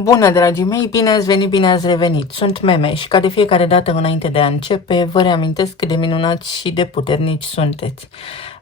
Bună, dragii mei, bine ați venit, bine ați revenit. Sunt Meme și ca de fiecare dată înainte de a începe, vă reamintesc cât de minunați și de puternici sunteți.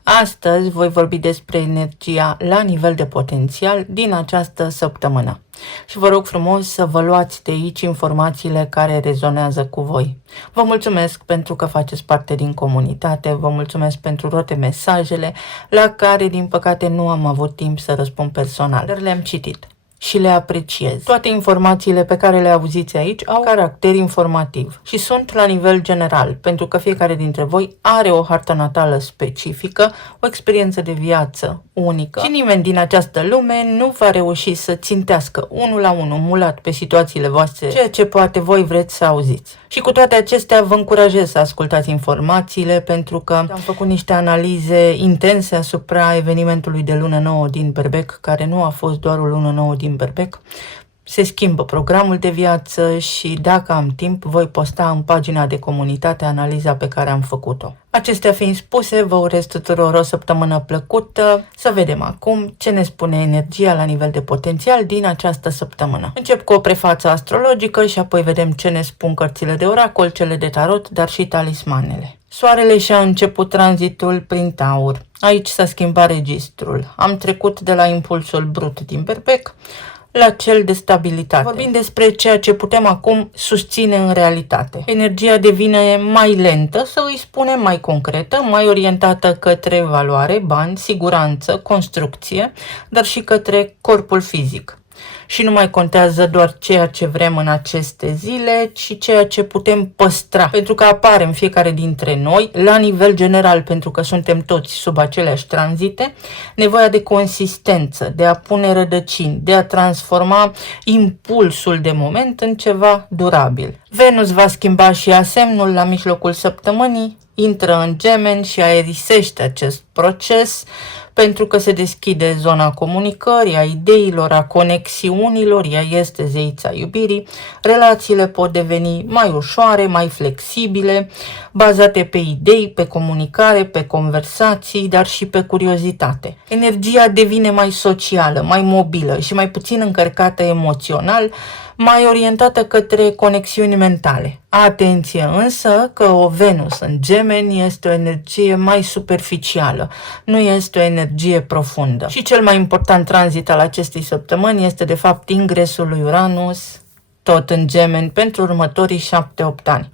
Astăzi voi vorbi despre energia la nivel de potențial din această săptămână. Și vă rog frumos să vă luați de aici informațiile care rezonează cu voi. Vă mulțumesc pentru că faceți parte din comunitate, vă mulțumesc pentru toate mesajele la care, din păcate, nu am avut timp să răspund personal, dar le-am citit și le apreciez. Toate informațiile pe care le auziți aici au caracter informativ și sunt la nivel general, pentru că fiecare dintre voi are o hartă natală specifică, o experiență de viață unică și nimeni din această lume nu va reuși să țintească unul la unul, mulat pe situațiile voastre, ceea ce poate voi vreți să auziți. Și cu toate acestea vă încurajez să ascultați informațiile, pentru că am făcut niște analize intense asupra evenimentului de lună nouă din Berbec, care nu a fost doar o lună nouă din Berbec. Se schimbă programul de viață și dacă am timp voi posta în pagina de comunitate analiza pe care am făcut-o. Acestea fiind spuse, vă urez tuturor o săptămână plăcută. Să vedem acum ce ne spune energia la nivel de potențial din această săptămână. Încep cu o prefață astrologică și apoi vedem ce ne spun cărțile de oracol, cele de tarot, dar și talismanele. Soarele și-a început tranzitul prin Taur. Aici s-a schimbat registrul. Am trecut de la impulsul brut din Berbec la cel de stabilitate. Vorbim despre ceea ce putem acum susține în realitate. Energia devine mai lentă, să îi spunem, mai concretă, mai orientată către valoare, bani, siguranță, construcție, dar și către corpul fizic. Și nu mai contează doar ceea ce vrem în aceste zile, ci ceea ce putem păstra. Pentru că apare în fiecare dintre noi, la nivel general, pentru că suntem toți sub aceleași tranzite, nevoia de consistență, de a pune rădăcini, de a transforma impulsul de moment în ceva durabil. Venus va schimba și asemnul la mijlocul săptămânii, intră în Gemeni și aerisește acest proces, pentru că se deschide zona comunicării, a ideilor, a conexiunilor, ea este zeița iubirii, relațiile pot deveni mai ușoare, mai flexibile, bazate pe idei, pe comunicare, pe conversații, dar și pe curiozitate. Energia devine mai socială, mai mobilă și mai puțin încărcată emoțional, mai orientată către conexiuni mentale. Atenție însă că o Venus în Gemeni este o energie mai superficială, nu este o energie profundă. Și cel mai important tranzit al acestei săptămâni este de fapt ingresul lui Uranus, tot în Gemeni, pentru următorii 7-8 ani.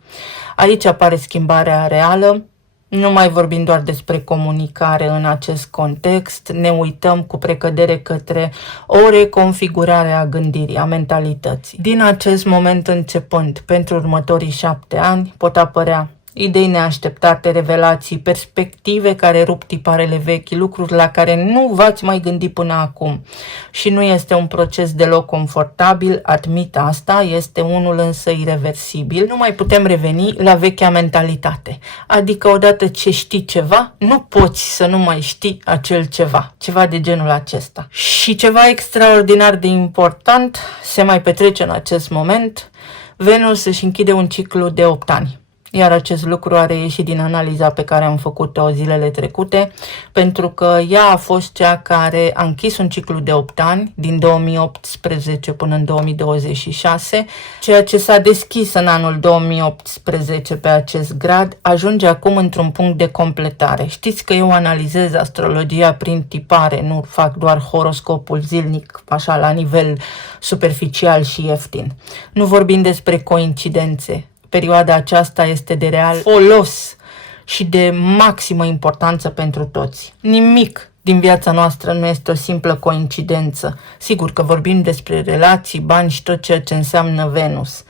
Aici apare schimbarea reală. Nu mai vorbim doar despre comunicare în acest context, ne uităm cu precădere către o reconfigurare a gândirii, a mentalității. Din acest moment începând, pentru următorii 7 ani, pot apărea idei neașteptate, revelații, perspective care rup tiparele vechi, lucruri la care nu v-ați mai gândit până acum. Și nu este un proces deloc confortabil, admit asta, este unul însă irreversibil. Nu mai putem reveni la vechea mentalitate. Adică odată ce știi ceva, nu poți să nu mai știi acel ceva. Ceva de genul acesta. Și ceva extraordinar de important se mai petrece în acest moment. Venus își închide un ciclu de 8 ani. Iar acest lucru a reieșit din analiza pe care am făcut-o zilele trecute, pentru că ea a fost cea care a închis un ciclu de 8 ani, din 2018 până în 2026. Ceea ce s-a deschis în anul 2018 pe acest grad ajunge acum într-un punct de completare. Știți că eu analizez astrologia prin tipare, nu fac doar horoscopul zilnic, așa la nivel superficial și ieftin. Nu vorbim despre coincidențe. Perioada aceasta este de real folos și de maximă importanță pentru toți. Nimic din viața noastră nu este o simplă coincidență. Sigur că vorbim despre relații, bani și tot ceea ce înseamnă Venus.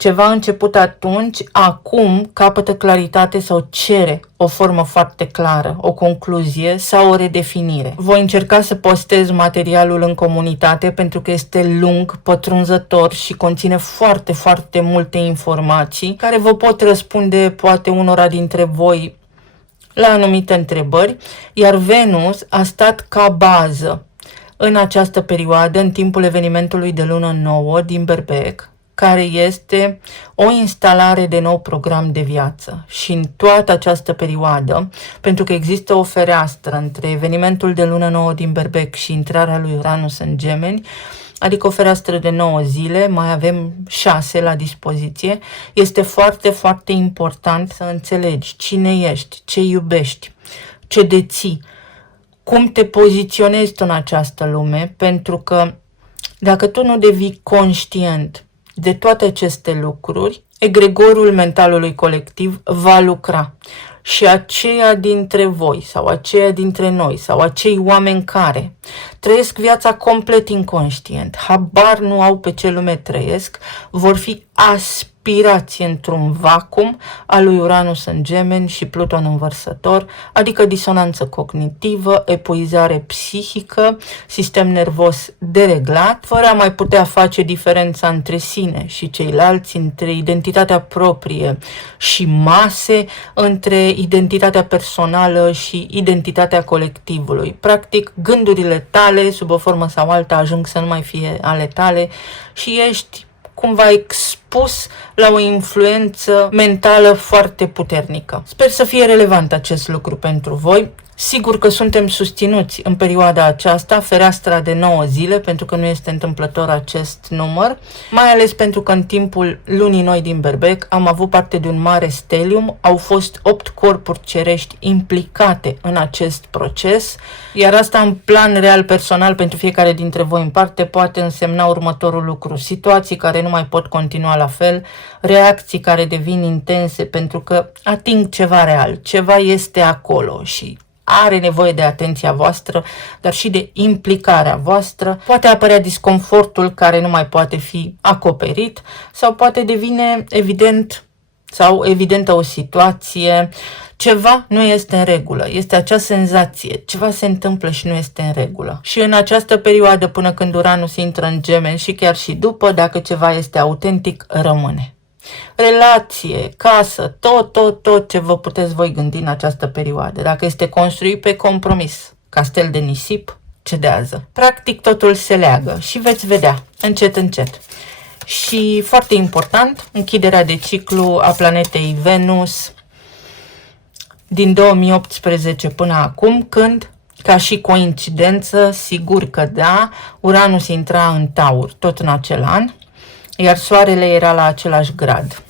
Ceva a început atunci, acum capătă claritate sau cere o formă foarte clară, o concluzie sau o redefinire. Voi încerca să postez materialul în comunitate pentru că este lung, pătrunzător și conține foarte, foarte multe informații care vă pot răspunde poate unora dintre voi la anumite întrebări, iar Venus a stat ca bază în această perioadă, în timpul evenimentului de lună nouă din Berbec, care este o instalare de nou program de viață. Și în toată această perioadă, pentru că există o fereastră între evenimentul de lună nouă din Berbec și intrarea lui Uranus în Gemeni, adică o fereastră de 9 zile, mai avem 6 la dispoziție. Este foarte, foarte important să înțelegi cine ești, ce iubești, ce deții, cum te poziționezi tu în această lume, pentru că dacă tu nu devii conștient de toate aceste lucruri, egregorul mentalului colectiv va lucra. Și aceia dintre voi sau aceia dintre noi sau acei oameni care trăiesc viața complet inconștient, habar nu au pe ce lume trăiesc, vor fi aspirați într-un vacuum al lui Uranus în Gemeni și Pluton în Vărsător, adică disonanță cognitivă, epuizare psihică, sistem nervos dereglat, fără a mai putea face diferența între sine și ceilalți, între identitatea proprie și mase, între identitatea personală și identitatea colectivului. Practic, gândurile tale, sub o formă sau alta, ajung să nu mai fie ale tale și ești cumva expus la o influență mentală foarte puternică. Sper să fie relevant acest lucru pentru voi. Sigur că suntem susținuți în perioada aceasta, fereastra de 9 zile, pentru că nu este întâmplător acest număr, mai ales pentru că în timpul lunii noi din Berbec am avut parte de un mare stelium, au fost 8 corpuri cerești implicate în acest proces, iar asta în plan real personal pentru fiecare dintre voi în parte poate însemna următorul lucru: situații care nu mai pot continua la fel, reacții care devin intense pentru că ating ceva real, ceva este acolo și are nevoie de atenția voastră, dar și de implicarea voastră. Poate apărea disconfortul care nu mai poate fi acoperit sau poate devine evident sau evidentă o situație, ceva nu este în regulă, este acea senzație, ceva se întâmplă și nu este în regulă. Și în această perioadă până când Uranus intră în Gemeni și chiar și după, dacă ceva este autentic, rămâne. Relație, casă, tot ce vă puteți voi gândi în această perioadă. Dacă este construit pe compromis, castel de nisip, cedează. Practic totul se leagă și veți vedea, încet. Și foarte important, închiderea de ciclu a planetei Venus din 2018 până acum, când, ca și coincidență, sigur că da, Uranus intra în Taur tot în acel an, iar Soarele era la același grad.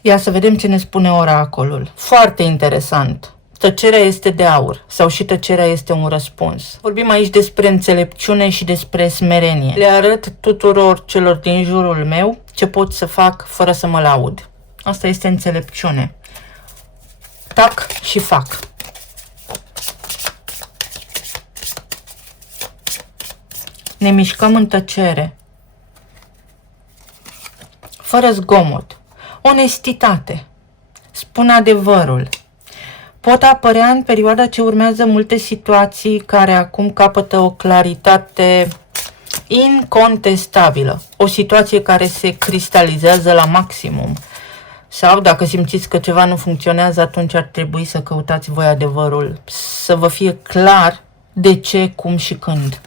Ia să vedem ce ne spune oracolul. Foarte interesant. Tăcerea este de aur sau și tăcerea este un răspuns. Vorbim aici despre înțelepciune și despre smerenie. Le arăt tuturor celor din jurul meu ce pot să fac fără să mă laud. Asta este înțelepciune. Tac și fac. Ne mișcăm în tăcere, fără zgomot, onestitate, spun adevărul. Pot apărea în perioada ce urmează multe situații care acum capătă o claritate incontestabilă, o situație care se cristalizează la maximum. Sau dacă simțiți că ceva nu funcționează, atunci ar trebui să căutați voi adevărul, să vă fie clar de ce, cum și când.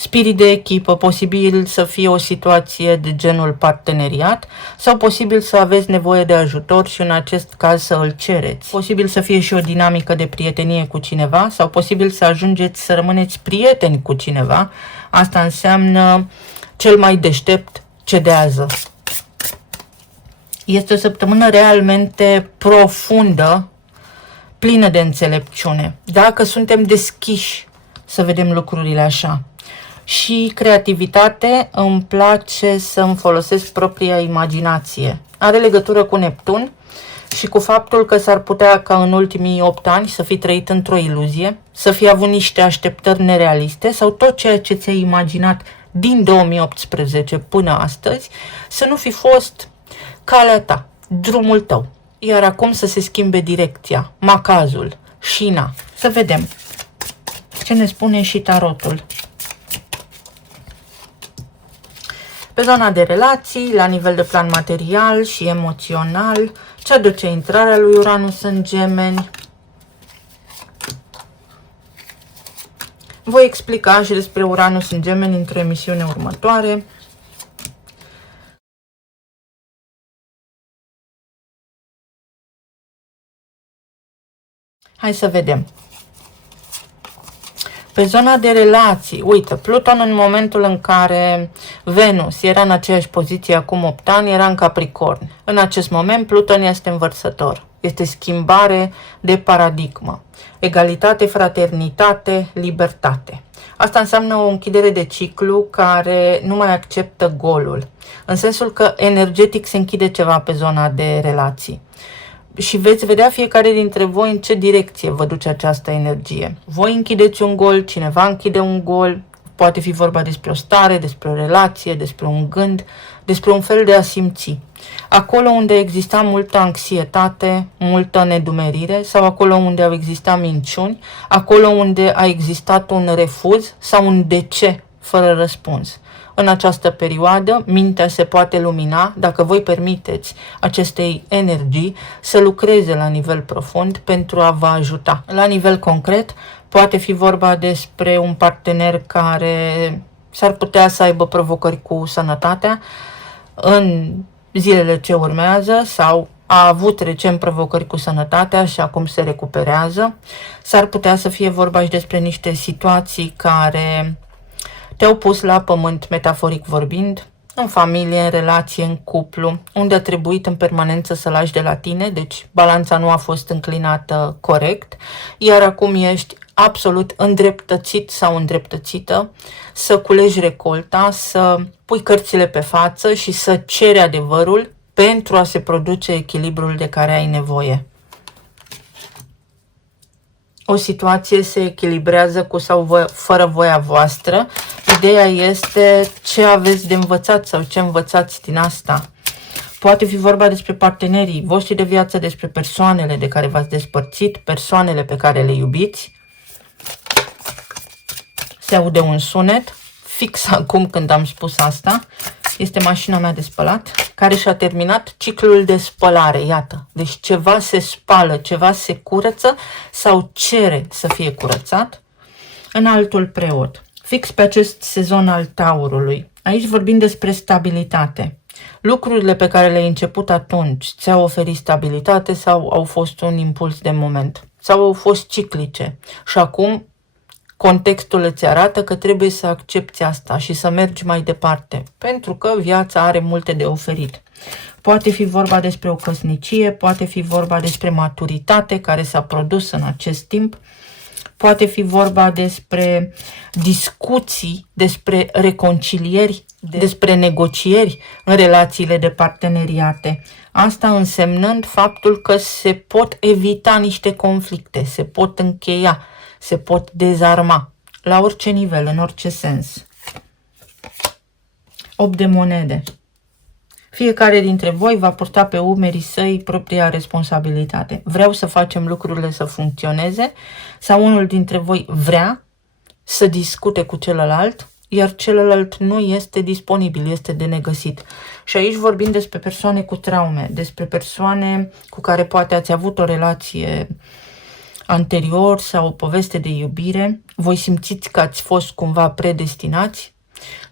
Spirit de echipă, posibil să fie o situație de genul parteneriat sau posibil să aveți nevoie de ajutor și în acest caz să îl cereți. Posibil să fie și o dinamică de prietenie cu cineva sau posibil să ajungeți să rămâneți prieteni cu cineva. Asta înseamnă cel mai deștept cedează. Este o săptămână realmente profundă, plină de înțelepciune. Dacă suntem deschiși să vedem lucrurile așa. Și creativitate, îmi place să-mi folosesc propria imaginație. Are legătură cu Neptun și cu faptul că s-ar putea ca în ultimii 8 ani să fi trăit într-o iluzie, să fi avut niște așteptări nerealiste sau tot ceea ce ți-ai imaginat din 2018 până astăzi să nu fi fost calea ta, drumul tău. Iar acum să se schimbe direcția, macazul, șina. Să vedem ce ne spune și tarotul. Pe zona de relații, la nivel de plan material și emoțional, ce aduce intrarea lui Uranus în Gemeni. Voi explica și despre Uranus în Gemeni într-o emisiune următoare. Hai să vedem. Pe zona de relații, uite, Pluton în momentul în care Venus era în aceeași poziție acum 8 ani, era în Capricorn. În acest moment Pluton este în Vărsător. Este schimbare de paradigmă. Egalitate, fraternitate, libertate. Asta înseamnă o închidere de ciclu care nu mai acceptă golul. În sensul că energetic se închide ceva pe zona de relații. Și veți vedea fiecare dintre voi în ce direcție vă duce această energie. Voi închideți un gol, cineva închide un gol, poate fi vorba despre o stare, despre o relație, despre un gând, despre un fel de a simți. Acolo unde exista multă anxietate, multă nedumerire sau acolo unde au existat minciuni, acolo unde a existat un refuz sau un de ce fără răspuns. În această perioadă, mintea se poate lumina dacă voi permiteți acestei energii să lucreze la nivel profund pentru a vă ajuta. La nivel concret, poate fi vorba despre un partener care s-ar putea să aibă provocări cu sănătatea în zilele ce urmează sau a avut recent provocări cu sănătatea și acum se recuperează. S-ar putea să fie vorba și despre niște situații care te-au pus la pământ, metaforic vorbind, în familie, în relație, în cuplu, unde a trebuit în permanență să lași de la tine, deci balanța nu a fost înclinată corect, iar acum ești absolut îndreptățit sau îndreptățită să culegi recolta, să pui cărțile pe față și să ceri adevărul pentru a se produce echilibrul de care ai nevoie. O situație se echilibrează cu sau fără voia voastră. Ideea este ce aveți de învățat sau ce învățați din asta. Poate fi vorba despre partenerii voștri de viață, despre persoanele de care v-ați despărțit, persoanele pe care le iubiți. Se aude un sunet, fix acum când am spus asta. Este mașina mea de spălat, care și-a terminat ciclul de spălare, iată. Deci ceva se spală, ceva se curăță sau cere să fie curățat. În altul preot, fix pe acest sezon al Taurului. Aici vorbim despre stabilitate. Lucrurile pe care le-ai început atunci ți-au oferit stabilitate sau au fost un impuls de moment? Sau au fost ciclice? Și acum contextul îți arată că trebuie să accepti asta și să mergi mai departe, pentru că viața are multe de oferit. Poate fi vorba despre o căsnicie, poate fi vorba despre maturitate care s-a produs în acest timp, poate fi vorba despre discuții, despre reconcilieri, despre negocieri în relațiile de parteneriate. Asta însemnând faptul că se pot evita niște conflicte, se pot încheia, se pot dezarma, la orice nivel, în orice sens. 8 de monede. Fiecare dintre voi va purta pe umerii săi propria responsabilitate. Vreau să facem lucrurile să funcționeze sau unul dintre voi vrea să discute cu celălalt, iar celălalt nu este disponibil, este de negăsit. Și aici vorbim despre persoane cu traume, despre persoane cu care poate ați avut o relație anterior sau o poveste de iubire. Voi simțiți că ați fost cumva predestinați,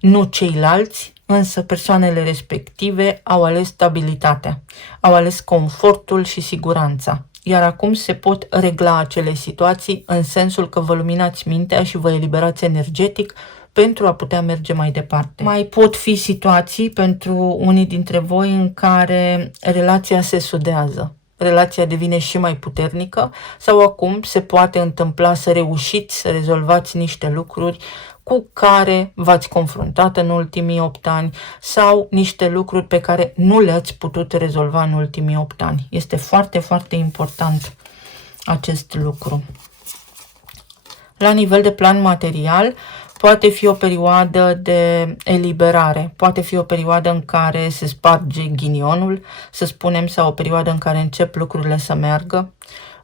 nu ceilalți, însă persoanele respective au ales stabilitatea, au ales confortul și siguranța. Iar acum se pot regla acele situații în sensul că vă luminați mintea și vă eliberați energetic pentru a putea merge mai departe. Mai pot fi situații pentru unii dintre voi în care relația se sudează. Relația devine și mai puternică sau acum se poate întâmpla să reușiți să rezolvați niște lucruri cu care v-ați confruntat în ultimii 8 ani sau niște lucruri pe care nu le-ați putut rezolva în ultimii 8 ani. Este foarte, foarte important acest lucru. La nivel de plan material, poate fi o perioadă de eliberare, poate fi o perioadă în care se sparge ghinionul, să spunem, sau o perioadă în care încep lucrurile să meargă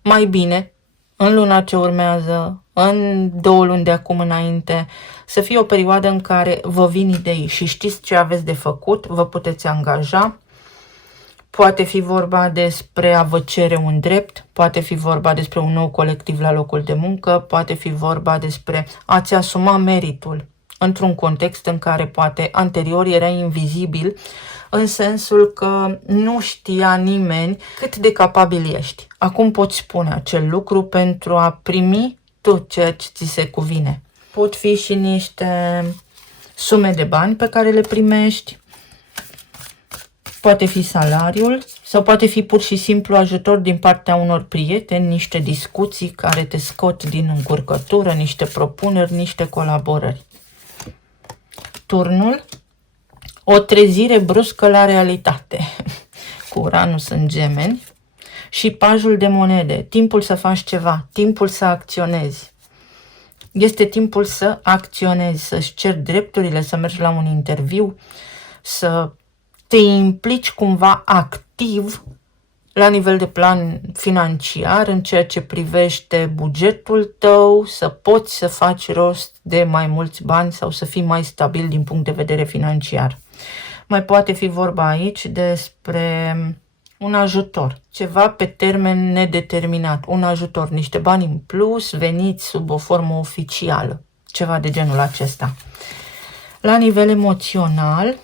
mai bine, în luna ce urmează, în 2 luni de acum înainte, să fie o perioadă în care vă vin idei și știți ce aveți de făcut, vă puteți angaja. Poate fi vorba despre a vă cere un drept, poate fi vorba despre un nou colectiv la locul de muncă, poate fi vorba despre a-ți asuma meritul într-un context în care poate anterior era invizibil, în sensul că nu știa nimeni cât de capabil ești. Acum poți spune acel lucru pentru a primi tot ceea ce ți se cuvine. Pot fi și niște sume de bani pe care le primești. Poate fi salariul sau poate fi pur și simplu ajutor din partea unor prieteni, niște discuții care te scot din încurcătură, niște propuneri, niște colaborări. Turnul, o trezire bruscă la realitate, cu Uranus în Gemeni, și pajul de monede, timpul să faci ceva, timpul să acționezi. Este timpul să acționezi, să-și ceri drepturile, să mergi la un interviu, să te implici cumva activ la nivel de plan financiar în ceea ce privește bugetul tău, să poți să faci rost de mai mulți bani sau să fii mai stabil din punct de vedere financiar. Mai poate fi vorba aici despre un ajutor, ceva pe termen nedeterminat, un ajutor, niște bani în plus veniți sub o formă oficială, ceva de genul acesta. La nivel emoțional,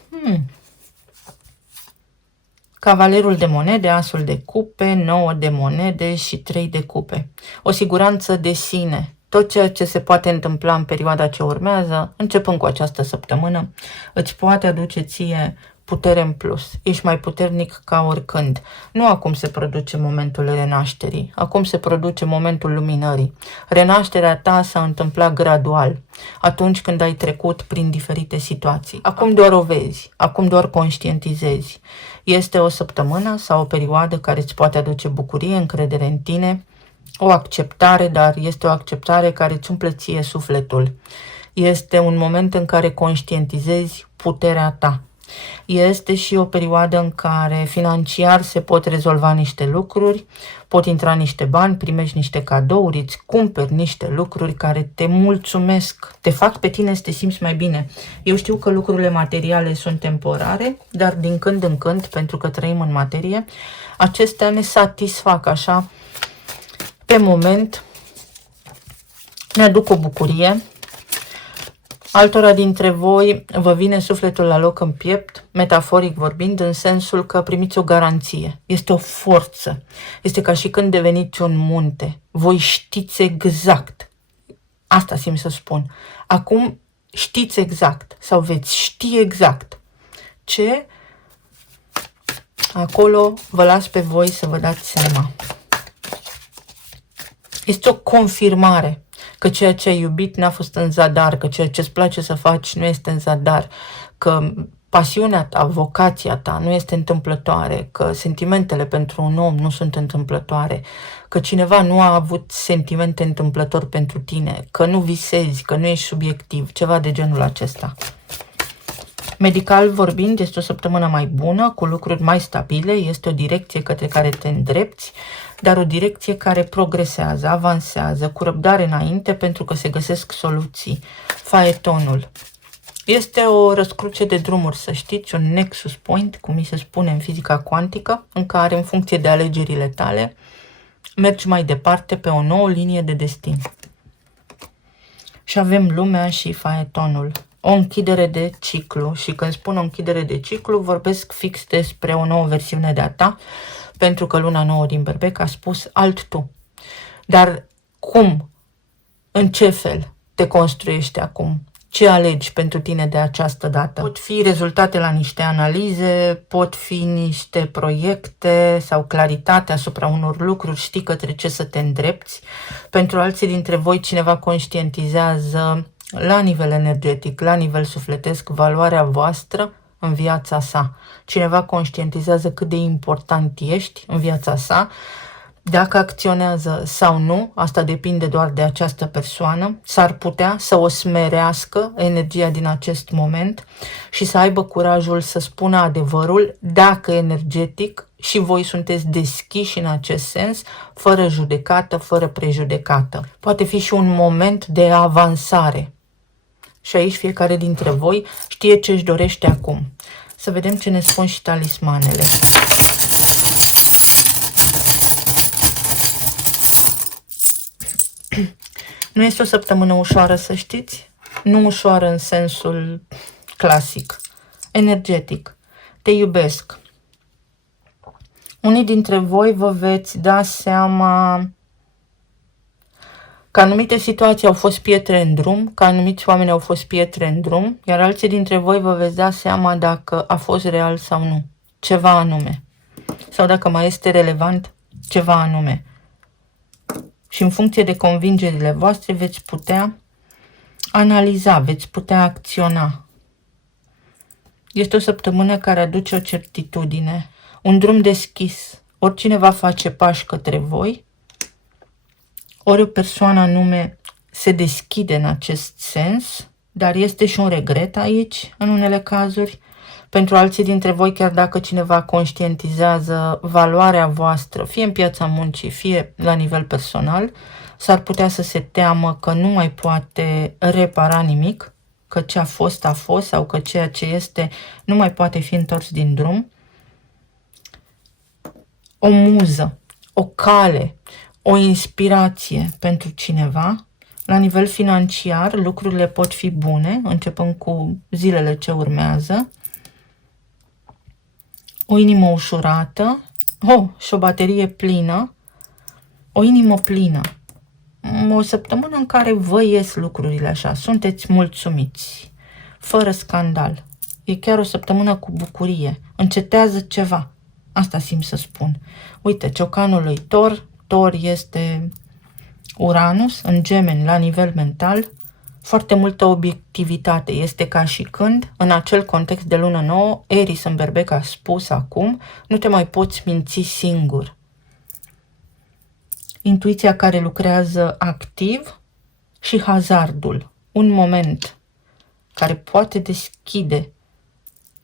Cavalerul de monede, Asul de cupe, 9 de monede și 3 de cupe. O siguranță de sine. Tot ceea ce se poate întâmpla în perioada ce urmează, începând cu această săptămână, îți poate aduce ție putere în plus. Ești mai puternic ca oricând. Nu acum se produce momentul renașterii, acum se produce momentul luminării. Renașterea ta s-a întâmplat gradual, atunci când ai trecut prin diferite situații. Acum doar o vezi, acum doar conștientizezi. Este o săptămână sau o perioadă care îți poate aduce bucurie, încredere în tine, o acceptare, dar este o acceptare care îți umple ție sufletul. Este un moment în care conștientizezi puterea ta. Este și o perioadă în care financiar se pot rezolva niște lucruri, pot intra niște bani, primești niște cadouri, îți cumperi niște lucruri care te mulțumesc, te fac pe tine să te simți mai bine. Eu știu că lucrurile materiale sunt temporare, dar din când în când, pentru că trăim în materie, acestea ne satisfac așa, pe moment, ne aduc o bucurie. Altora dintre voi vă vine sufletul la loc în piept, metaforic vorbind, în sensul că primiți o garanție. Este o forță. Este ca și când deveniți un munte. Voi știți exact. Asta simt să spun. Acum știți exact sau veți ști exact ce acolo vă las pe voi să vă dați seama. Este o confirmare că ceea ce ai iubit n-a fost în zadar, că ceea ce îți place să faci nu este în zadar, că pasiunea ta, vocația ta nu este întâmplătoare, că sentimentele pentru un om nu sunt întâmplătoare, că cineva nu a avut sentimente întâmplător pentru tine, că nu visezi, că nu ești subiectiv, ceva de genul acesta. Medical vorbind, este o săptămână mai bună, cu lucruri mai stabile, este o direcție către care te îndrepți, dar o direcție care progresează, avansează, cu răbdare înainte, pentru că se găsesc soluții. Faetonul. Este o răscruce de drumuri, să știți, un nexus point, cum mi se spune în fizica cuantică, în care, în funcție de alegerile tale, mergi mai departe pe o nouă linie de destin. Și avem lumea și faetonul. O închidere de ciclu. Și când spun o închidere de ciclu, vorbesc fix despre o nouă versiune de-a ta, pentru că luna nouă din Berbec a spus alt tu. Dar cum, în ce fel te construiești acum? Ce alegi pentru tine de această dată? Pot fi rezultate la niște analize, pot fi niște proiecte sau claritate asupra unor lucruri, știi către ce să te îndrepți. Pentru alții dintre voi, cineva conștientizează la nivel energetic, la nivel sufletesc, valoarea voastră în viața sa. Cineva conștientizează cât de important ești în viața sa. Dacă acționează sau nu, asta depinde doar de această persoană. S-ar putea să o smerească energia din acest moment și să aibă curajul să spună adevărul, dacă energetic și voi sunteți deschiși în acest sens, fără judecată, fără prejudecată. Poate fi și un moment de avansare. Și aici fiecare dintre voi știe ce își dorește acum. Să vedem ce ne spun și talismanele. Nu este o săptămână ușoară, să știți? Nu ușoară în sensul clasic, energetic. Te iubesc. Unii dintre voi vă veți da seama Că anumite situații au fost pietre în drum, că anumiți oameni au fost pietre în drum, iar alții dintre voi vă veți da seama dacă a fost real sau nu, ceva anume. Sau dacă mai este relevant ceva anume. Și în funcție de convingerile voastre veți putea analiza, veți putea acționa. Este o săptămână care aduce o certitudine, un drum deschis. Oricine va face pași către voi, ori o persoană anume se deschide în acest sens, dar este și un regret aici, în unele cazuri. Pentru alții dintre voi, chiar dacă cineva conștientizează valoarea voastră, fie în piața muncii, fie la nivel personal, s-ar putea să se teamă că nu mai poate repara nimic, că ce a fost a fost sau că ceea ce este nu mai poate fi întors din drum. O muză, o cale, o inspirație pentru cineva. La nivel financiar, lucrurile pot fi bune, începând cu zilele ce urmează. O inimă ușurată, și o baterie plină, o inimă plină. O săptămână în care vă ies lucrurile așa, sunteți mulțumiți, fără scandal. E chiar o săptămână cu bucurie, încetează ceva. Asta simt să spun. Uite, ciocanul lui Thor este Uranus în Gemeni la nivel mental, foarte multă obiectivitate. Este ca și când, în acel context de lună nouă, Eris în Berbec a spus acum, nu te mai poți minți singur. Intuiția care lucrează activ și hazardul. Un moment care poate deschide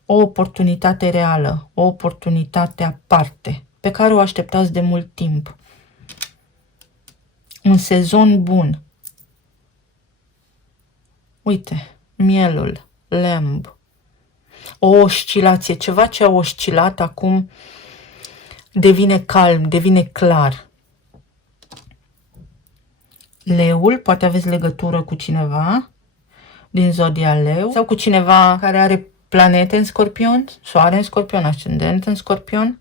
o oportunitate reală, o oportunitate aparte, pe care o așteptați de mult timp. Un sezon bun. Uite, mielul, lemb. O oscilație, ceva ce a oscilat acum devine calm, devine clar. Leul, poate aveți legătură cu cineva din zodia Leu sau cu cineva care are planete în Scorpion, soare în Scorpion, ascendent în Scorpion.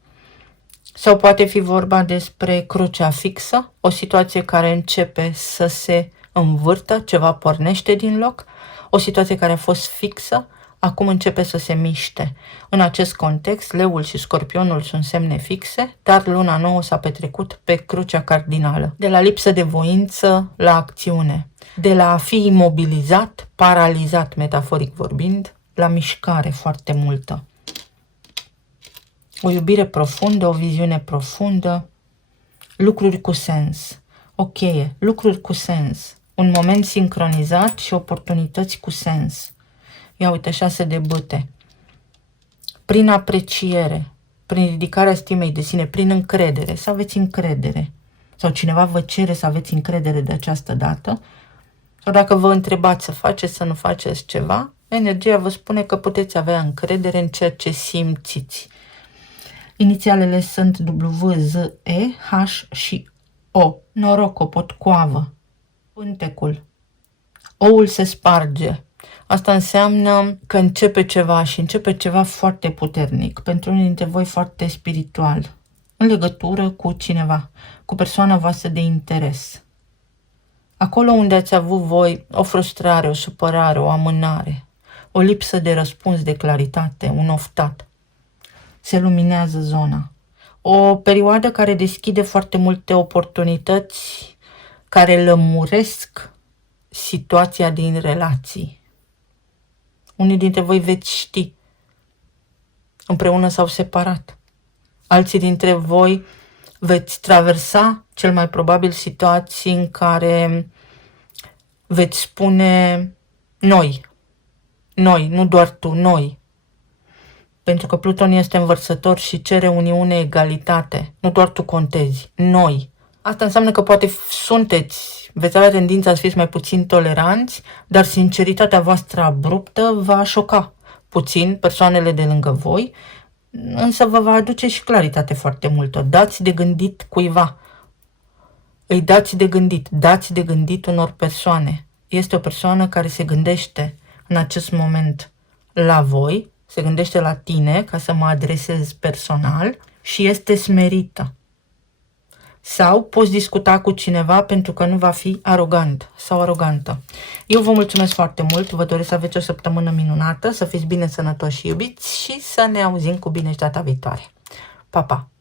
Sau poate fi vorba despre crucea fixă, o situație care începe să se învârtă, ceva pornește din loc, o situație care a fost fixă, acum începe să se miște. În acest context, Leul și Scorpionul sunt semne fixe, dar luna nouă s-a petrecut pe crucea cardinală, de la lipsă de voință la acțiune, de la a fi imobilizat, paralizat, metaforic vorbind, la mișcare foarte multă. O iubire profundă, o viziune profundă, lucruri cu sens. O cheie, lucruri cu sens. Un moment sincronizat și oportunități cu sens. Ia uite, 6 de bâte. Prin apreciere, prin ridicarea stimei de sine, prin încredere, să aveți încredere. Sau cineva vă cere să aveți încredere de această dată. Sau dacă vă întrebați să faceți, să nu faceți ceva, energia vă spune că puteți avea încredere în ceea ce simțiți. Inițialele sunt W, Z, E, H și O. Noroc, o potcoavă. Pântecul. Oul se sparge. Asta înseamnă că începe ceva și începe ceva foarte puternic. Pentru unii dintre voi foarte spiritual. În legătură cu cineva, cu persoana voastră de interes. Acolo unde ați avut voi o frustrare, o supărare, o amânare, o lipsă de răspuns, de claritate, un oftat. Se luminează zona. O perioadă care deschide foarte multe oportunități care lămuresc situația din relații. Unii dintre voi veți ști împreună sau separat. Alții dintre voi veți traversa cel mai probabil situații în care veți spune noi, nu doar tu, noi. Pentru că Pluton este învărsător și cere uniune, egalitate. Nu doar tu contezi, noi. Asta înseamnă că poate veți avea tendința să fiți mai puțin toleranți, dar sinceritatea voastră abruptă va șoca puțin persoanele de lângă voi, însă vă va aduce și claritate foarte multă. Dați de gândit cuiva. Îi dați de gândit unor persoane. Este o persoană care se gândește în acest moment la voi, se gândește la tine, ca să mă adresez personal, și este smerită. sau poți discuta cu cineva pentru că nu va fi arogant sau arogantă. Eu vă mulțumesc foarte mult, vă doresc să aveți o săptămână minunată, să fiți bine, sănătoși și iubiți și să ne auzim cu bine și data viitoare. Pa, pa!